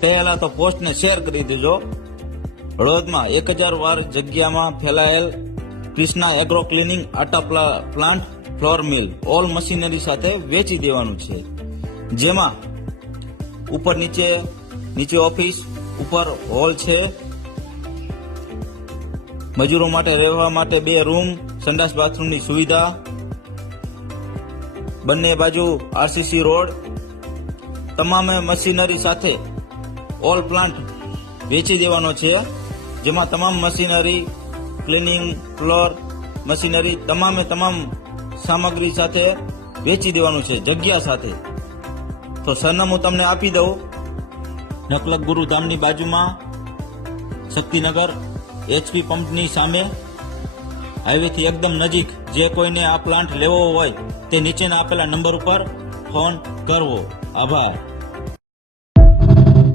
પહેલા તો પોસ્ટને શેર કરી દેજો. હળવદમાં 1000 વાર જગ્યામાં ફેલાયેલ ક્રિષ્ના એગ્રો ક્લિનિંગ આટા પ્લાન્ટ ફ્લોર મિલ ઓલ મશીનરી સાથે વેચી દેવાનું છે, જેમાં ઉપર નીચે ઓફિસ, ઉપર હોલ છે, મજૂરો માટે રહેવા માટે 2 રૂમ, સંડાસ બાથરૂમની સુવિધા, બંને બાજુ આરસીસી રોડ, તમામ મશીનરી સાથે ઓલ પ્લાન્ટ વેચી દેવાનો છે, જેમાં તમામ મશીનરી ક્લિનિંગ ફ્લોર મશીનરી તમામ સામગ્રી સાથે વેચી દેવાનું છે, જગ્યા સાથે. તો સરનામું તમને આપી દઉં. નકલક ગુરુધામની બાજુમાં શક્તિનગર HP પંપની સામે હાઈવેથી એકદમ નજીક. જે કોઈને આ પ્લાન્ટ લેવો હોય તે નીચેના આપેલા નંબર ઉપર ફોન કરવો. આભાર.